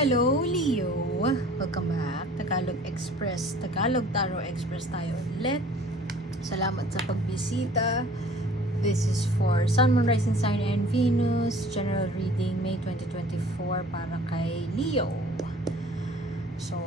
Hello, Leo! Welcome back. Tagalog Express. Tagalog Tarot Express tayo ulit. Salamat sa pagbisita. This is for Sun, Moon, Rising Sign, and Venus. General reading May 2024 para kay Leo. So,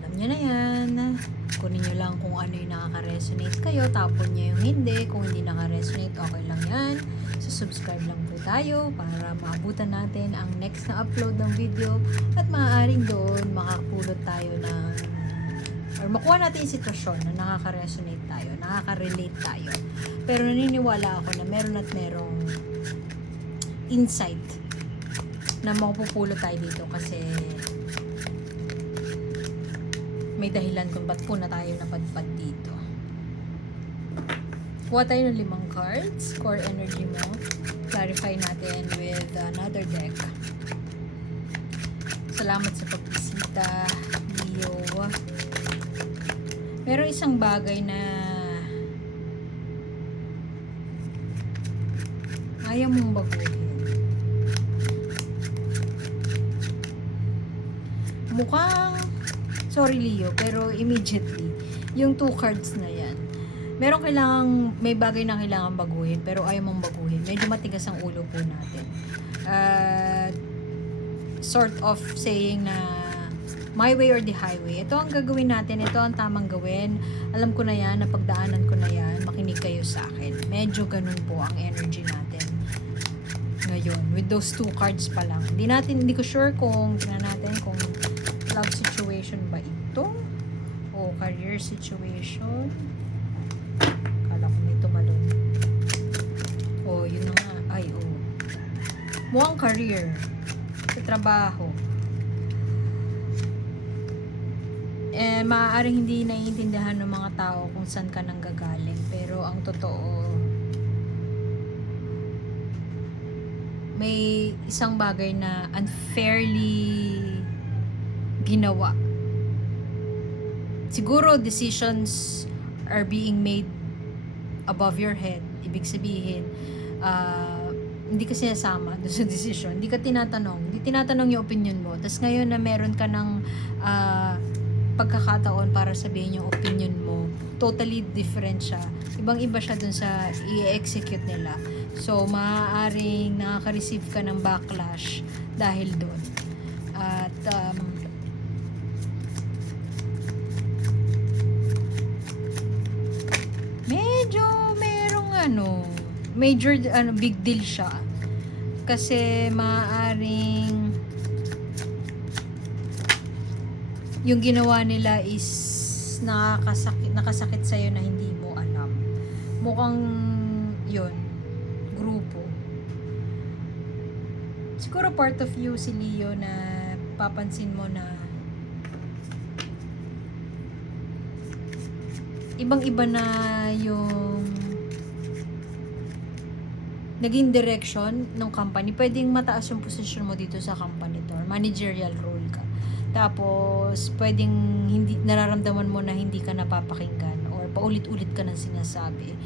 alam nyo na yan. Kunin nyo lang kung ano yung nakaka-resonate kayo. Tapon nyo yung hindi. Kung hindi nakaka-resonate, okay lang yan. So, subscribe lang po tayo para maabutan natin ang next na upload ng video. At maaaring doon makapulot tayo ng or makuha natin yung sitwasyon na nakaka-resonate tayo, nakaka-relate tayo. Pero naniniwala ako na meron at merong insight na makapupulot tayo dito kasi may dahilan kung ba't po na tayo napadpad dito. Kuha tayo ng 5 cards, core energy mo. Clarify natin with another deck. Salamat sa pagbisita, Leo. Pero isang bagay na ayaw mong baguhin. Mukhang, sorry Leo, pero immediately, yung 2 cards na yan, may bagay na kailangan baguhin, pero ayaw mong baguhin. Medyo matigas ang ulo po natin. Sort of saying na my way or the highway. Ito ang gagawin natin. Ito ang tamang gawin. Alam ko na yan. Napagdaanan ko na yan. Makinig kayo sa akin. Medyo ganun po ang energy natin ngayon. With those 2 cards pa lang. Hindi ko sure kung tingnan natin kung love situation ba ito o career situation. Kala ko may tumalon. Oh, yun na nga. Ay, oh. Mukhang career. Sa trabaho. Maaaring hindi naiintindihan ng mga tao kung saan ka nang gagaling. Pero ang totoo, may isang bagay na unfairly ginawa. Siguro decisions are being made above your head. Ibig sabihin, hindi ka sinasama doon sa decision. Hindi ka tinatanong. Hindi tinatanong yung opinion mo. Tapos ngayon na meron ka ng pagkakataon para sabihin yung opinion mo, totally different siya. Ibang-iba siya dun sa i-execute nila. So, maaaring nakaka-receive ka ng backlash dahil dun. At, medyo merong major, big deal siya. Kasi, maaaring yung ginawa nila is nakasakit sa'yo na hindi mo alam. Mukhang yun, grupo. Siguro part of you si Leo na papansin mo na ibang-iba na yung naging direction ng company. Pwedeng mataas yung position mo dito sa company to, managerial role ka. Tapos, pwedeng nararamdaman mo na hindi ka napapakinggan or paulit-ulit ka nang sinasabi.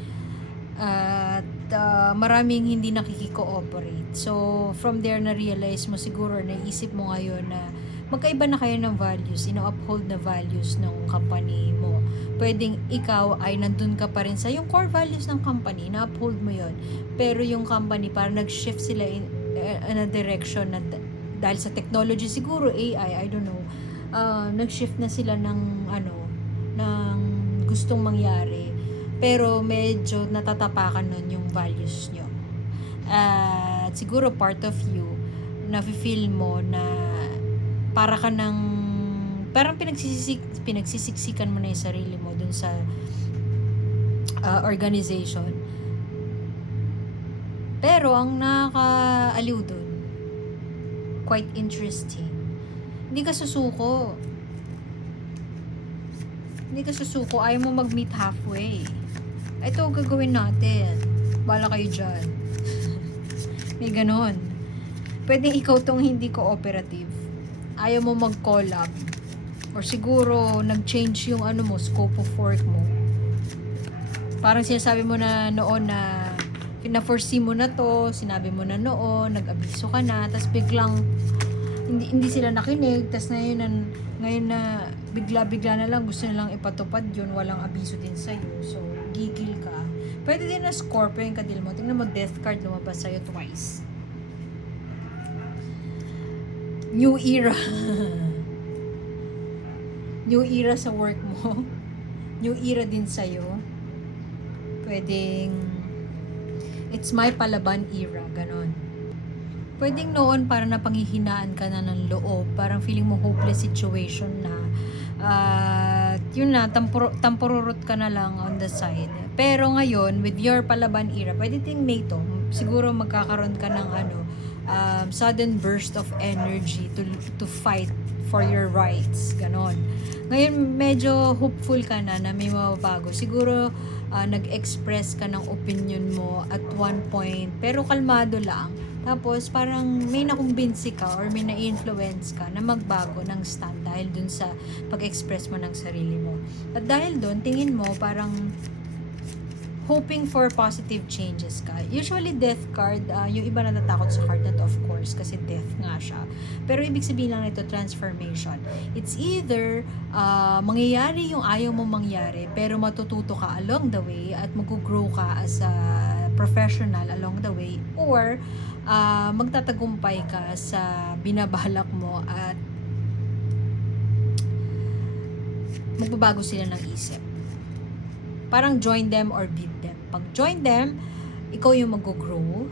At maraming hindi nakiki-cooperate. So, from there na-realize mo siguro, naisip mo ngayon na magkaiba na kayo ng values, ino-uphold na values ng company mo. Pwedeng ikaw ay nandun ka pa rin sa yung core values ng company, ina-uphold mo yon. Pero yung company, parang nag-shift sila in a direction na dahil sa technology siguro, AI, I don't know, nag-shift na sila ng gustong mangyari. Pero medyo natatapakan nun yung values nyo. At siguro part of you, nafe-feel mo na para ka parang pinagsisiksikan mo na yung sarili mo dun sa organization. Pero ang nakakaaliw dun, quite interesting. Hindi ka susuko. Ayaw mo mag-meet halfway. Ito, gagawin natin. Bala kayo dyan. May ganon. Pwedeng ikaw tong hindi cooperative. Ayaw mo mag-collab. Or siguro, nag-change yung scope of work mo. Parang sinasabi mo na noon na pina-foresee mo na to, sinabi mo na noon, nag-abiso ka na, tapos biglang hindi sila nakinig, tas ngayon na bigla-bigla na lang gusto nilang ipatupad yun, walang abiso din sa'yo. So, gigil ka. Pwede din na Scorpio yung kadil mo. Tingnan mo, death card lumabas sa'yo twice. New era. New era sa work mo. New era din sa'yo. Pwedeng it's my palaban era, ganon. Pwedeng noon para napanghihinaan ka na ng loob, parang feeling mo hopeless situation na, yun na, tampururot ka na lang on the side. Pero ngayon, with your palaban era, pwede ding May to, siguro magkakaroon ka ng sudden burst of energy to fight for your rights, ganon. Ngayon, medyo hopeful ka na may mababago. Siguro, nag-express ka ng opinion mo at one point, pero kalmado lang. Tapos, parang may nakumbinsi ka or may na-influence ka na magbago ng stand dahil dun sa pag-express mo ng sarili mo. At dahil dun, tingin mo parang hoping for positive changes ka. Usually, death card, yung iba natatakot sa card na to, of course, kasi death nga siya. Pero ibig sabihin lang nito, transformation. It's either mangyayari yung ayaw mo mangyari, pero matututo ka along the way at mag-grow ka as a professional along the way, or magtatagumpay ka sa binabalak mo at magbabago sila ng isip. Parang join them or beat them. Pag join them, ikaw yung mag-grow.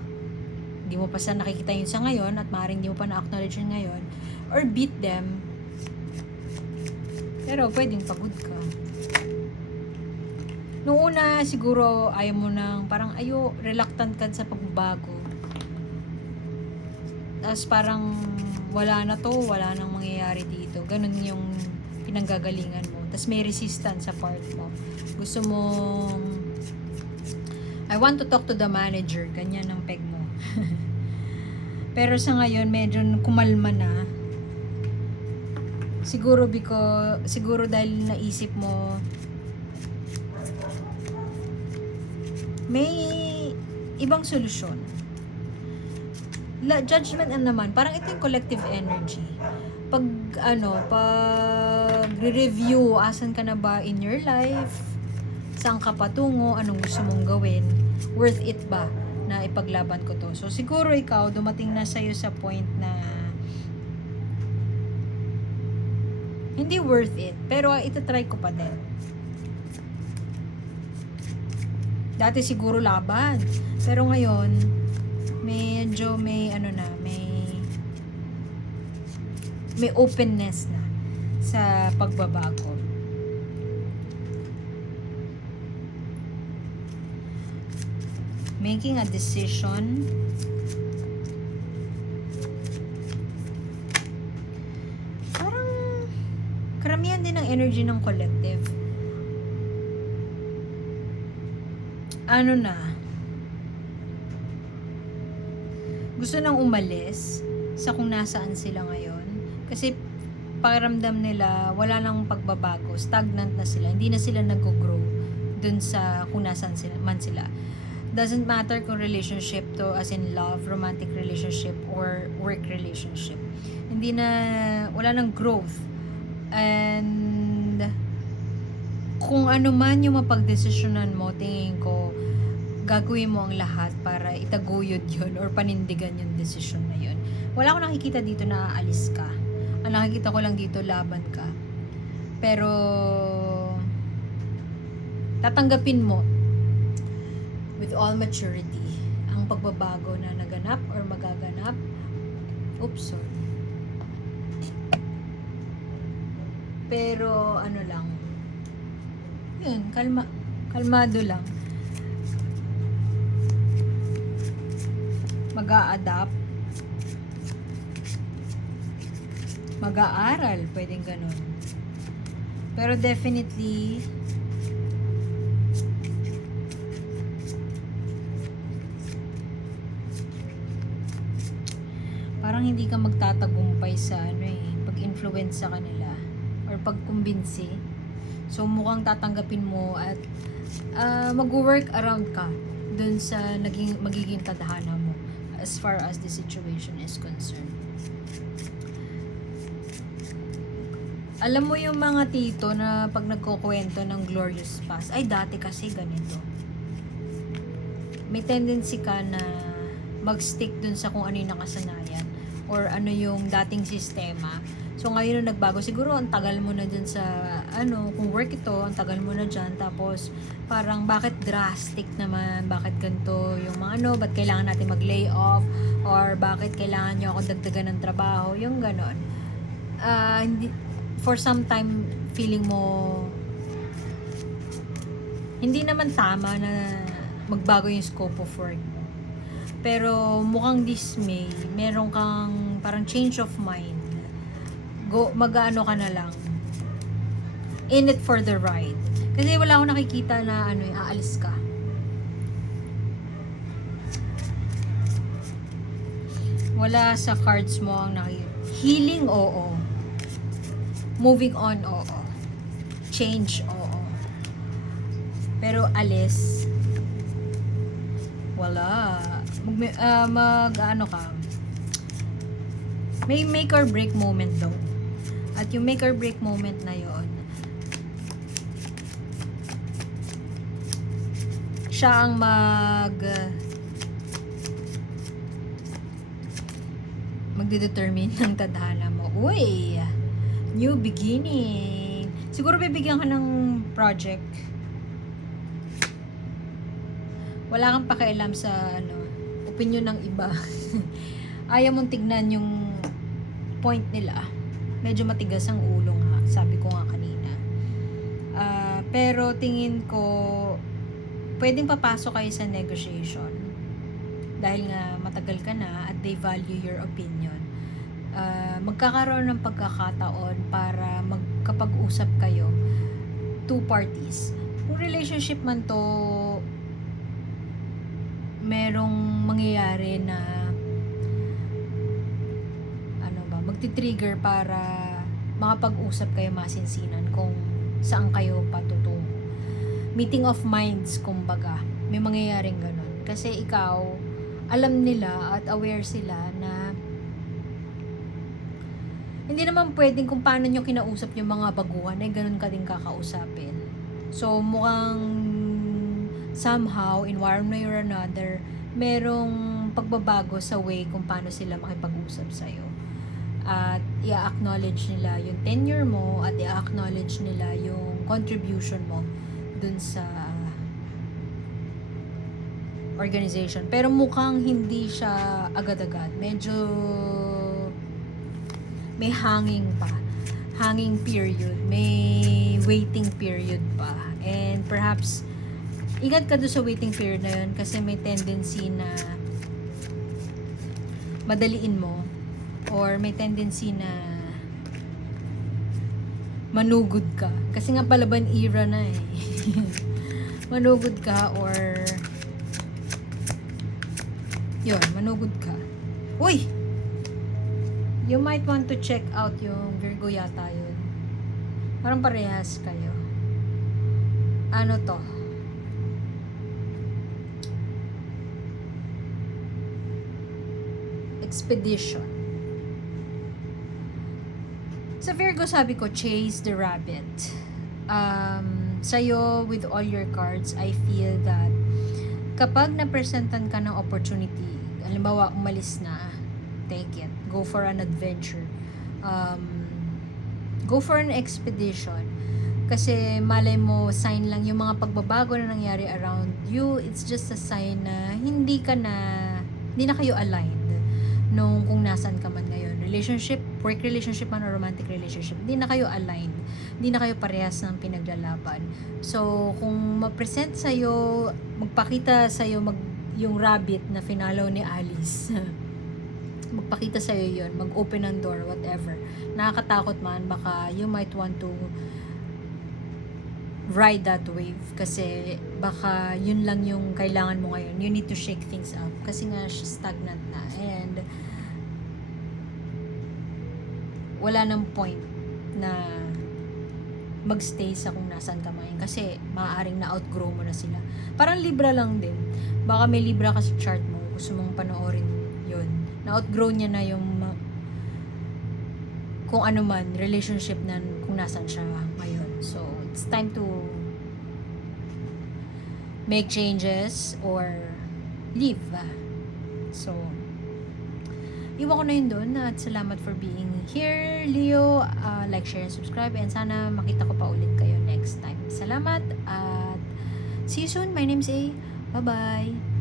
Hindi mo pa sa nakikita yun sa ngayon at maaaring hindi mo pa na-acknowledge yun ngayon. Or beat them. Pero pwedeng pagod ka. Noong una, siguro ayaw mo nang parang reluctant ka sa pagbabago. Tapos parang wala na to, wala nang mangyayari dito. Ganun yung pinanggagalingan mo. Tapos may resistance sa part mo. Gusto mo, I want to talk to the manager. Ganyan ang peg mo. Pero sa ngayon, medyo kumalma na. Siguro dahil naisip mo, may ibang solusyon. Judgment naman, parang ito yung collective energy. Pag review, asan ka na ba in your life? Saan ka patungo? Anong gusto mong gawin? Worth it ba na ipaglaban ko to? So, siguro ikaw, dumating na sa'yo sa point na hindi worth it. Pero, itatry ko pa din. Dati siguro laban. Pero ngayon, medyo may openness na sa pagbabago. Making a decision. Parang karamihan din ng energy ng collective. Gusto nang umalis sa kung nasaan sila ngayon. Kasi pakiramdam nila wala nang pagbabago, stagnant na sila, hindi na sila nag-grow dun sa kung nasaan sila. Doesn't matter kung relationship to, as in love, romantic relationship, or work relationship. Wala nang growth. And kung ano man yung mapagdesisyonan mo, tingin ko, gagawin mo ang lahat para itaguyod yun or panindigan yung desisyon na yun. Wala akong nakikita dito na aalis ka. Ang nakikita ko lang dito, laban ka. Pero tatanggapin mo with all maturity ang pagbabago na naganap or magaganap. Oops, sorry. Pero yun, kalmado lang. Mag-a-adapt, mag-aaral, pwedeng ganun. Pero definitely, parang hindi ka magtatagumpay sa pag-influence sa kanila or pag-kumbinsi. So mukhang tatanggapin mo at mag-work around ka dun sa magiging tadhana mo as far as the situation is concerned. Alam mo yung mga tito na pag nagkukwento ng glorious past, ay dati kasi ganito. May tendency ka na mag-stick dun sa kung ano yung nakasanayan or ano yung dating sistema. So ngayon nung nagbago, siguro ang tagal mo na dyan sa kung work ito, ang tagal mo na dyan, tapos parang bakit drastic naman, bakit ganito yung mga ba't kailangan natin mag-lay off, or bakit kailangan nyo ako dagdagan ng trabaho, yung ganon. Hindi, for some time feeling mo hindi naman tama na magbago yung scope of work mo. Pero mukhang this May, meron kang parang change of mind. Mag-ano ka na lang. In it for the ride. Kasi wala akong nakikita na aalis ka. Wala sa cards mo ang nakikita. Healing, oo. Moving on, oo. Change, oo. Pero alis, wala. Ka. May make or break moment daw. At yung make or break moment na yon, siya ang magdedetermine ng tadhana mo. Uy! New beginning. Siguro bibigyan ka ng project. Wala kang pakialam sa opinion ng iba. Ayaw mong tignan yung point nila. Medyo matigas ang ulo nga, sabi ko nga kanina. Pero tingin ko pwedeng papasok kayo sa negotiation dahil nga matagal ka na at they value your opinion. Magkakaroon ng pagkakataon para magkapag-usap kayo, two parties. Kung relationship man to, merong mangyayari na magti-trigger para makapag-usap kayo masinsinan kung saan kayo patutungo. Meeting of minds, kumbaga. May mangyayaring ganun. Kasi ikaw, alam nila at aware sila na hindi naman pwedeng kung paano nyo kinausap yung mga baguhan, ay ganun ka din kakausapin. So, mukhang somehow, in one way or another, merong pagbabago sa way kung paano sila makipag-usap sa'yo. At i-acknowledge nila yung tenure mo at i-acknowledge nila yung contribution mo dun sa organization. Pero mukhang hindi siya agad-agad. Medyo may hanging pa. Hanging period. May waiting period pa. And perhaps ingat ka doon sa waiting period na yun kasi may tendency na madaliin mo or may tendency na manugod ka. Kasi nga palaban era na eh. Manugod ka or yun, manugod ka. Uy! You might want to check out yung Virgo yata yun. Parang parehas kayo. Ano to? Expedition. Sa Virgo, sabi ko, chase the rabbit. Sa'yo, with all your cards, I feel that kapag napresentan ka ng opportunity, halimbawa, umalis na, take it. Go for an adventure. Go for an expedition. Kasi malay mo, sign lang yung mga pagbabago na nangyari around you. It's just a sign na hindi na kayo aligned nung kung nasan ka man ngayon. Relationship, work relationship man or romantic relationship, hindi na kayo aligned. Hindi na kayo parehas ng pinaglalaban. So, kung ma-present sa'yo, magpakita sa'yo yung rabbit na finalaw ni Alice. Magpakita sa'yo yun, mag-open ng door, whatever. Nakakatakot man, baka you might want to ride that wave kasi baka yun lang yung kailangan mo ngayon. You need to shake things up kasi nga stagnant na and wala nang point na magstay sa kung nasaan ka ngayon kasi maaaring na-outgrow mo na sila. Parang Libra lang din. Baka may Libra ka sa chart mo, gusto mong panoorin yun. Na-outgrow niya na yung kung ano man, relationship na kung kung nasan siya ngayon. So, it's time to make changes or leave. So, iwan ko na yun doon at salamat for being here, Leo. Like, share, and subscribe, and sana makita ko pa ulit kayo next time. Salamat at see you soon. My name's A. Bye-bye.